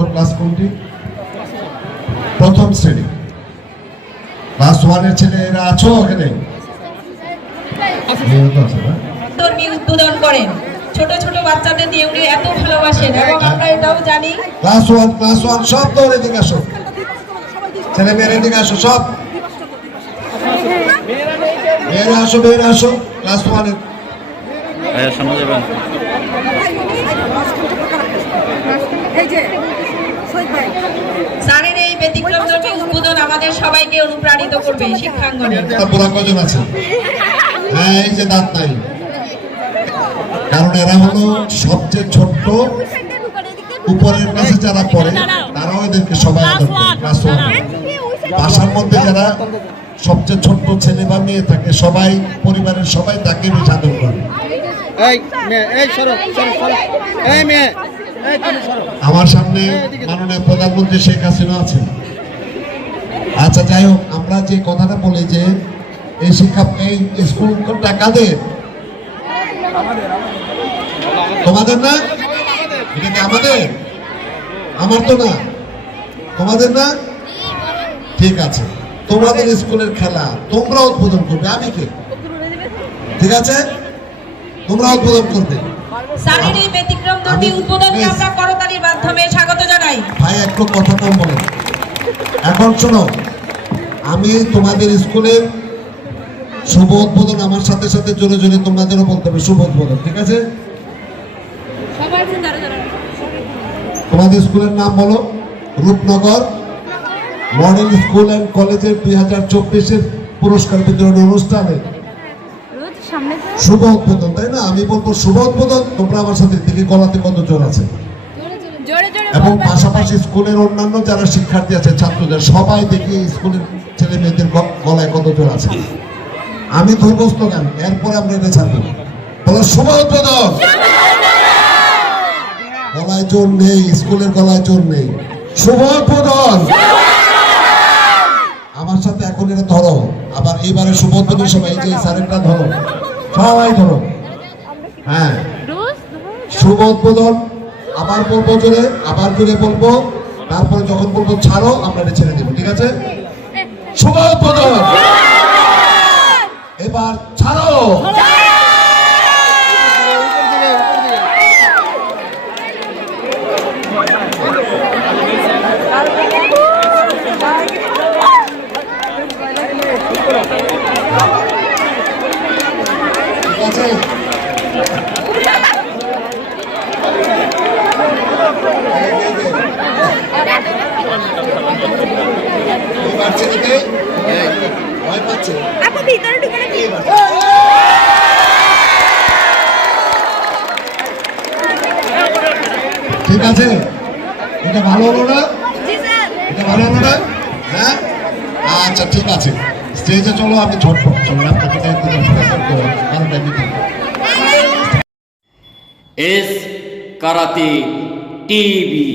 তোর ক্লাস কোনটি? প্রথম শ্রেণি। ক্লাস ওয়ানের ছেলে এরা আছো ওখানে উদ্বোধন করেন। ছোট ছোট বাচ্চাদের দিয়ে উনি এত ভালোবাসেন এবং আমরা এটাও জানি। ক্লাস ওয়ান ক্লাস ওয়ান সব দৌড়ে দিকে আসো। ছেলে মেয়ের দিকে আসো সব। মেয়েরা আসো মেয়েরা আসো ক্লাস ওয়ানে সামনে যাবেন এই যে স্যারের এই ব্যতিক্রম ধর্মী উদ্বোধন আমাদের সবাইকে অনুপ্রাণিত করবে শিক্ষাঙ্গনে। আছে? হ্যাঁ এই যে দাঁত নাই। কারণ এরা হলো সবচেয়ে ছোট্ট উপরের ক্লাসে যারা পড়ে তারাও এদেরকে সবাই আদর করে বাসার মধ্যে যারা সবচেয়ে ছোট্ট ছেলে বা মেয়ে থাকে সবাই পরিবারের সবাই তাকে বেশি আদর করে। এই মেয়ে এই সরো সরো সরো। এই মেয়ে আমার সামনে মাননীয় প্রধানমন্ত্রী শেখ হাসিনা আছেন। আচ্ছা যাই হোক, আমরা যে কথাটা বলি যে এই শিক্ষা এই স্কুলটা কাদের তোমাদের না? এটা কি আমাদের? আমার তো না। তোমাদের না? ঠিক আছে। তোমাদের স্কুলের খেলা, তোমরা উদ্বোধন করবে। আমি কে? ঠিক আছে? তোমরা উদ্বোধন করবে। স্যারের এই ব্যতিক্রম ধর্মী উদ্বোধনকে আমরা করতালির মাধ্যমে স্বাগত জানাই। ভাই একটু কথা কম বলে। এখন শোনো আমি তোমাদের স্কুলের শুভ উদ্বোধন আমার সাথে সাথে জোরে জোরে তোমাদেরও বলতে হবে শুভ উদ্বোধন ঠিক আছে? তোমাদের স্কুলের নাম বলো রূপনগর মডেল স্কুল অ্যান্ড কলেজের দুই হাজার চব্বিশের পুরস্কার বিতরণ অনুষ্ঠানে। শুভ উদ্বোধন তাই না? আমি বলব শুভ উদ্বোধন। তোমরা আমার সাথে দেখি গলাতে কত জোর আছে এবং পাশাপাশি স্কুলের অন্যান্য যারা শিক্ষার্থী আছে ছাত্রদের সবাই দেখি স্কুলের ছেলে মেয়েদের গলায় কত জোর আছে? আমি ধরবো স্লোগান এরপরে আমরা এটা ছাড়বো। বলো শুভ উদ্বোধন! গলায় জোর নেই স্কুলের গলায় জোর নেই। শুভ উদ্বোধন! আমার সাথে এখন এটা ধরো। আবার এইবারে সবাই সময় যে স্যারেরটা ধরো। সবাই ধরো। হ্যাঁ। শুভ উদ্বোধন আবার বলব জোরে, আবার জোরে বলব। তারপরে যখন বলব ছাড়ো, আমরা এটা ছেড়ে দেবো, ঠিক আছে? শুভ উদ্বোধন এবার ছাড়ো। ঠিক আছে? এটা ভালো হলো না? এটা ভালো হলো না? হ্যাঁ? আচ্ছা ঠিক আছে। স্টেজে চলো আপনি ঝটপট চলো আপনাকে এস কারাতে টিভি।